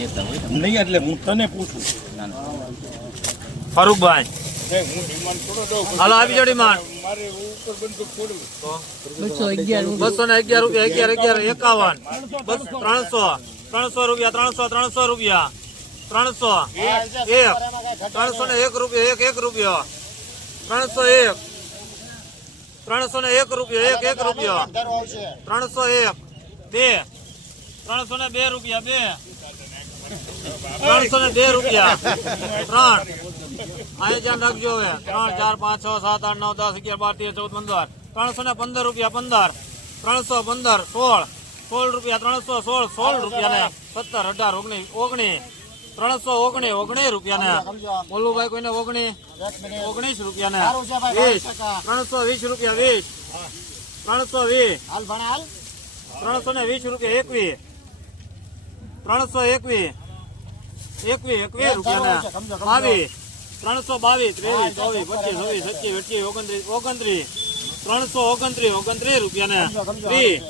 કહેતા હોય નહીં એટલે હું તને પૂછું. ફારૂકભાઈ. હાલો આવી જો ડિમાન્ડ. બસો ને અગિયાર રૂપિયા અગિયાર અગિયાર એકાવન. બસ ત્રણસો ત્રણસો રૂપિયા ત્રણસો ત્રણસો રૂપિયા. ત્રણસો. એક. ત્રણસો ને એક રૂપિયા એક એક રૂપિયો. ત્રણસો એક. ત્રણસો ને એક રૂપિયો એક એક રૂપિયો. ત્રણસો એક. બે. ત્રણસો ને બે રૂપિયા બે. ત્રણસો ને બે રૂપિયા. ત્રણ. આયોજન રાખજો હવે. ત્રણ, ચાર, પાંચ, છ, સાત, આઠ, નવ, દસ, અગિયાર, બાર, તેર, ચૌદ, પંદર. ત્રણસો ને પંદર રૂપિયા પંદર. ત્રણસો પંદર, સોળ. સોળ રૂપિયા ત્રણસો, સોળ સોળ રૂપિયા ને સત્તર, અઢાર ઓગણીસ ઓગણીસ ત્રણસો ઓગણીસ ઓગણીસ રૂપિયા ને મોલુભાઈ કોઈને ઓગણીસ ઓગણીસ રૂપિયા ને વીસ. ત્રણસો વીસ રૂપિયા વીસ. ત્રણસો વીસ. ત્રણસો ને વીસ રૂપિયા એકવીસ. ત્રણસો એકવીસ. એકવીસ એકવીસ રૂપિયા બાવીસ ત્રણસો બાવીસ ત્રેવીસ ચોવીસ પચીસ છવ્વીસ સત્યાવીસ અઠ્યાવીસ ઓગણત્રીસ ઓગણત્રીસ ત્રણસો ઓગણત્રીસ ઓગણત્રીસ રૂપિયાને. ત્રીસ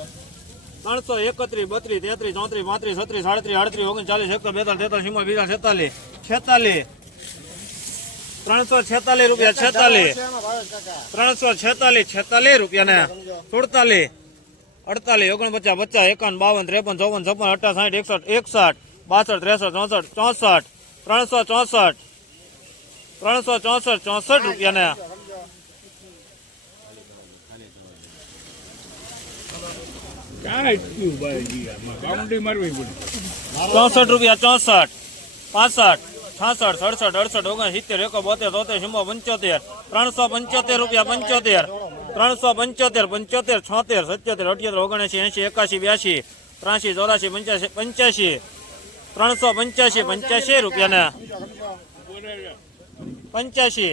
ત્રણસો એકત્રીસ બત્રીસ તેત્રીસ ચોત્રીસ પાંત્રીસ છત્રીસ સાડત્રીસ આડત્રીસ ઓગણચાલીસ એકસો બેતાલીસ તેતાલીસ ચુમ્માલીસ બીજા છેતાલીસ છેતાલીસ. ત્રણસો છેતાલીસ રૂપિયા છેતાલીસ. ત્રણસો છેતાલીસ છેતાલીસ રૂપિયાને. સુડતાલીસ અડતાલીસ ઓગણપચાસ પચાસ એકાવન બાવન ત્રેપન ચોપન છપ્પન અઠ્ઠા સાઠ એકસઠ એકસઠ બાસઠ, ત્રેસઠ, ચોસઠ ચોસઠ, ત્રણસો ચોસઠ ત્રણસો ચોસઠ ચોસઠ રૂપિયા ને કાંઈ થયું ભાઈ જી આમાં બાઉન્ડ્રી મારવી પડે ચોસઠ રૂપિયા, ચોસઠ, પાસઠ, છાસઠ, સડસઠ, અડસઠ, ઓગણસિત્તેર એકો બોતેર તોતેર સિમ્બો પંચોતેર, ત્રણસો પંચોતેર રૂપિયા, પંચોતેર, ત્રણસો પંચોતેર પંચોતેર, છોતેર, સત્યોતેર, અઠ્યોતેર, ઓગણસી એસી એકાશી બ્યાસી, ત્રાસી, ચોરાસી, પંચ્યાસી પંચ્યાસી ત્રણસો પંચ્યાસી પંચ્યાસી રૂપિયા ને પંચ્યાસી.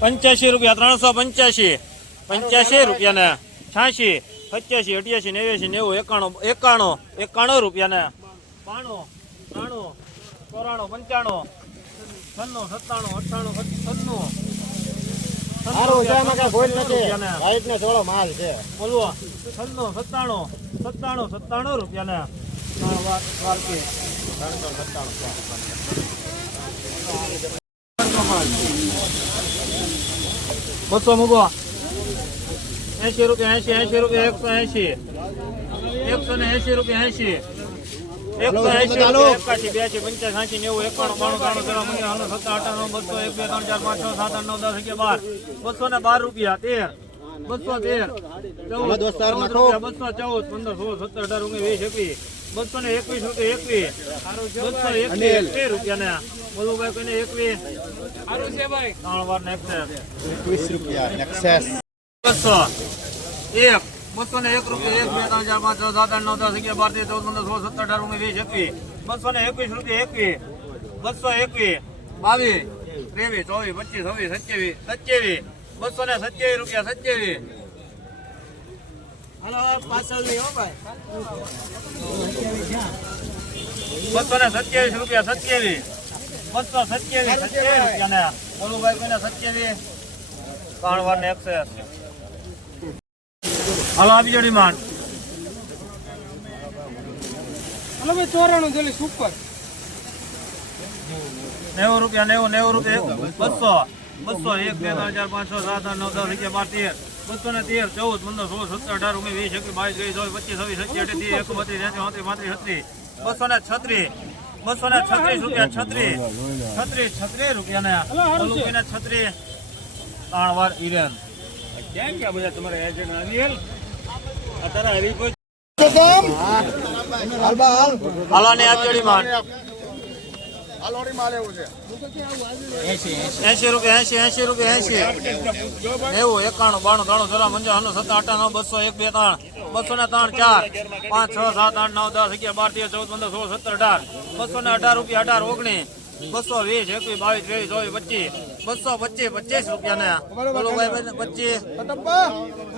પંચ્યાસી રૂપિયા, ત્રણસો પંચ્યાસી. પંચ્યાસી રૂપિયા ને છ્યાસી, સત્યાસી અઠ્યાસી નેવ્યાસી, નેવું, એકાણું એકાણું એકાણું રૂપિયા ને બાણું, ત્રાણું, ચોરાણું, પંચાણું, છન્નું, સત્તાણું, અઠ્ઠાણું, છન્નું બોલવો. છન્નું સત્તાણું સત્તાણું સત્તાણું રૂપિયા ને ત્રણ સત્તાણું બસો મૂકો એસી રૂપિયા એસી એસી રૂપિયા એકસો એસી એકસો ને એસી રૂપિયા એસી એકસો રૂપિયા બ્યાસી પંચાસી એસી નેવું એકાણું બાણું ત્રાણું તેર હાલો સત્તર અઠાણું બસો એક બે ત્રણ ચાર પાંચ છ સાત આઠ નવ દસ અગિયાર બાર. બસો ને બાર રૂપિયા તેર. બસો તેર. ચૌદ બસો ચૌદ પંદર સોળ સત્તર અઢાર ઓગણીસ વીસ એકવીસ. બસો ને એકવીસ રૂપિયા એકવીસ. બસો એકવીસ એકવીસ રૂપિયા ને. બોલું ભાઈ કોઈને એકવીસ. ત્રણ વાર ને એકવીસ બસો. એક. બસો ને એક રૂપિયા એક બે ત્રણ ચાર પાંચ છ સાત આઠ નવ દસ અગિયાર બાર તેર ચૌદ પંદર સોળ સત્તર અઢાર ઓગણીસ વીસ એકવીસ. બસો ને એકવીસ રૂપિયા એકવીસ. બસો એકવીસ. બાવીસ. ત્રેવીસ ચોવીસ પચીસ છવ્વીસ સત્યાવીસ સત્યાવીસ. બસો ને સત્યાવીસ રૂપિયા સત્યાવીસ. બસો ને સત્યાવીસ રૂપિયા સત્યાવીસ. બસો સત્યાવીસ સત્યાવીસ રૂપિયા ને બોલુભાઈ કોઈને સત્યાવીસ? ત્રણ વાર ને એકસો એંસી. હાલો માન જો ડિમાન્ડ ચોરાણું જલી સુપર નેવું રૂપિયા નેવું નેવું રૂપિયા બસો બસો એક બે ત્રણ ચાર પાંચ છ સાત આઠ નવ દસ અગિયાર બાર તેર બસો ને તેર ચૌદ પંદર સોળ સત્તર અઢાર ઓગણીસ વીસ એકવીસ બાવીસ ત્રેવીસ ચોવીસ પચીસ છવ્વીસ સત્યાવીસ અઠ્યાવીસ એક બત્રીસ પાંત્રીસ છત્રીસ બસો ને છત્રીસ બસો ને છત્રીસ રૂપિયા છત્રીસ છત્રીસ છત્રીસ રૂપિયા ને રૂપિયા છત્રીસ. ત્રણ વાર ઈરેન. કેમ કે બધા તમારે એજન્ટ અનિલ એસી રૂપિયા એસી એસી રૂપિયા એસી નેવું, એકાણું, બાણું, ત્રાણું ચોરા પંચાણું સત્તર અઠાણું બસો એક, બે, ત્રણ. બસો ને ત્રણ, ચાર. પાંચ, છ, સાત, આઠ, નવ, દસ, અગિયાર, બાર ચૌદ, પંદર, સોળ, સત્તર, અઢાર. બસો ને અઢાર રૂપિયા, અઢાર ઓગણીસ બસો વીસ, એકવીસ, બાવીસ, ત્રેવીસ, ચોવીસ, પચીસ. બસો પચીસ પચીસ રૂપિયા ને પચીસ.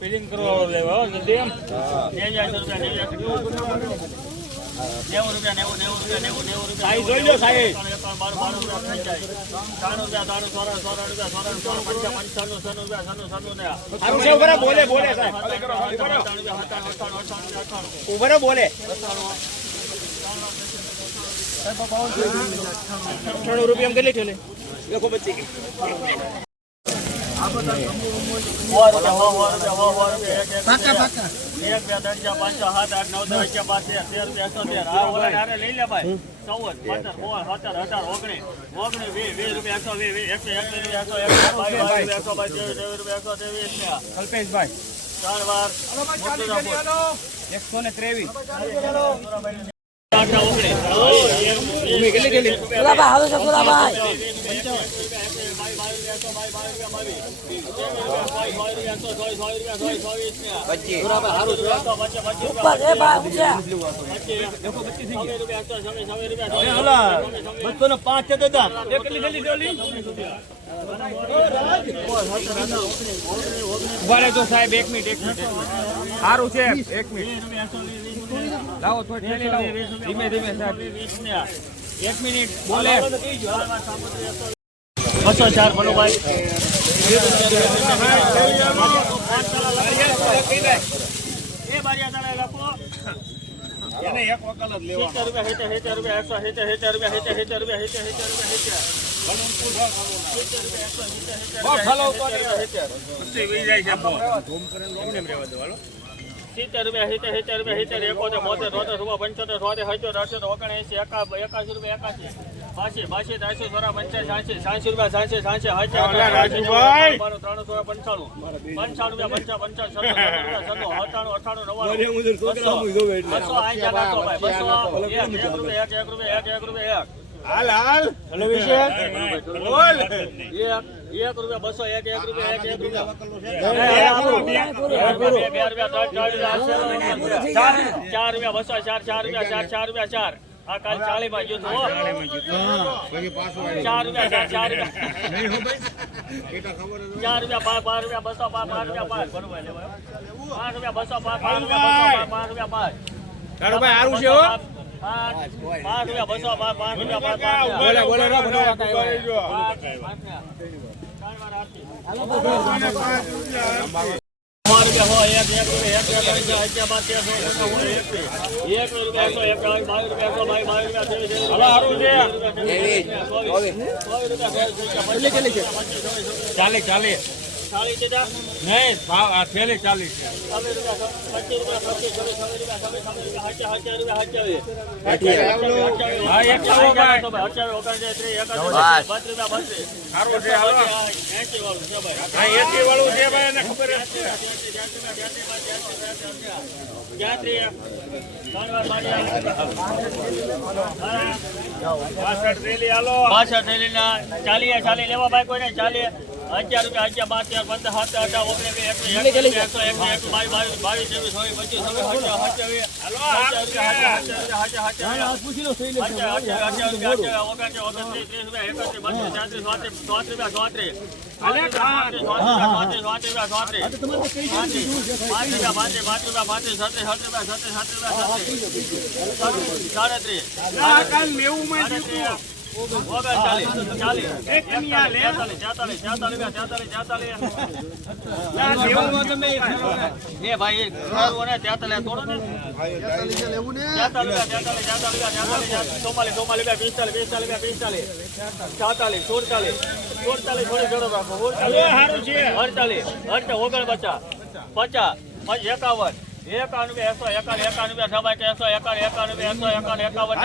ફિલિંગ કરો લેવા જલ્દી એમ. નેવું રૂપિયા નેવું નેવું રૂપિયા નેવું નેવું રૂપિયા. જોઈ લો સાહેબ બાર બાર રૂપિયા થઈ જાય. ત્રાણું રૂપિયા ત્રાણું સોળા સોળા રૂપિયા સોળા સોળા પંચા પંચાણું સનું રૂપિયા સનું સનું ને બોલે બોલે સાહેબ. ઉભરો બોલે. અઠાણું રૂપિયા કેટલી થયેલી લોકો પાકા પાકા એક બે ત્રણ ચાર પાંચ છ સાત દસ અગિયાર બાર તેર બે એકસો તેર આ ઓલા હારે લઈ લે ચૌદ પંદર સોળ સત્તર અઢાર ઓગણીસ ઓગણીસ વીસ વીસ રૂપિયા એકસો વીસ એકસો એકવીસ રૂપિયા એકસો એકસો બાવીસ રૂપિયા એકસો ત્રેવીસ. કલ્પેશભાઈ ચાર એકસો ને ત્રેવીસ કેટલી કેટલી હાલો છે ગુલાબા ઉપર એ બા ઊંચા બસો ને પાંચ છે દાદા કેટલી કેટલી ડોલી ઊભા રહેજો સાહેબ એક મિનિટ એક મિનિટ સારું છે એક મિનિટ. લાવો થોડી ધીમે ધીમે સાહેબ. એક મિનિટ બોલે. બસો ચાર ભલુભાઈ સિત્તેર રૂપિયા સિત્તેર સિત્તેર રૂપિયા સિત્તેર એકોતેર બોતેર તોતેર રૂપિયા પંચોતેર સોતેર સત્યોતેર અઠ્યોતેર ઓગણએંસી એકા એકાસી રૂપિયા એકાસી. સાંસી રૂપિયા સાંસી અલા, રાજુભાઈ. ત્રણસો પંચાણું પંચાણું રૂપિયા પંચા પંચા સત્તર અઠાણું અઠાણું નવ્વાણું બસો આઈ બસો એક એક રૂપિયા એક એક રૂપિયા એક એક રૂપિયા એક હાલ હાલ હેલો વિશે બોલ એક રૂપિયા બસો એક એક રૂપિયા એક એક રૂપિયા ચાર રૂપિયા બસો ચાર ચાર રૂપિયા ચાર ચાર રૂપિયા ચાર આ કાલ ચાલી માં ગયું હો. ચાર રૂપિયા ચાર ચાર રૂપિયા. ચાર રૂપિયા પાંચ પાંચ રૂપિયા બસો પાંચ પાંચ રૂપિયા પાંચ બરોબર લેવાય. પાંચ રૂપિયા બસો પાંચ પાંચ રૂપિયા બસો પાંચ પાંચ રૂપિયા પાંચ કાળુભાઈ સારું છે હો. પાંચ રૂપિયા બસો પાંચ પાંચ રૂપિયા પાંચ પાંચ બોલે બોલે રો રો પાંચ, પાંચ રૂપિયા એક, એક રૂપિયા, એક, એક, એક, એક, રૂપિયા, એકસો, રૂપિયા, રૂપિયા, રૂપિયા, રૂપિયા, રૂપિયા, ચાલી ચાલી ચાલીસ રૂપિયા, નહીં ભાવ આ થેલી ચાલીસ પાછળ થેલી ચાલીએ ચાલી લેવા ભાઈ કોઈને ચાલીએ. અગિયાર રૂપિયા અગિયાર બાર તેર પંદર સાત અઢાર ઓગણીસ એકસો એકવીસ, એકવીસ, બાવીસ, બાવીસ, બાવીસ, ચોવીસ, પચીસ. સાડત્રીસ, તેતાલીસ. એ ભાઈ થોડું જોડો રાખો, અડતાલીસ, અડતાલીસ, ઓગણ પચાસ, પચાસ એકાવન એકાવન એકસો એકાવન, રૂપિયા, સભાઈ એકસો એકાવન, એકાવન એકસો એકાવન, એકાવન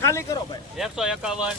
ખાલી કરો એકસો એકાવન.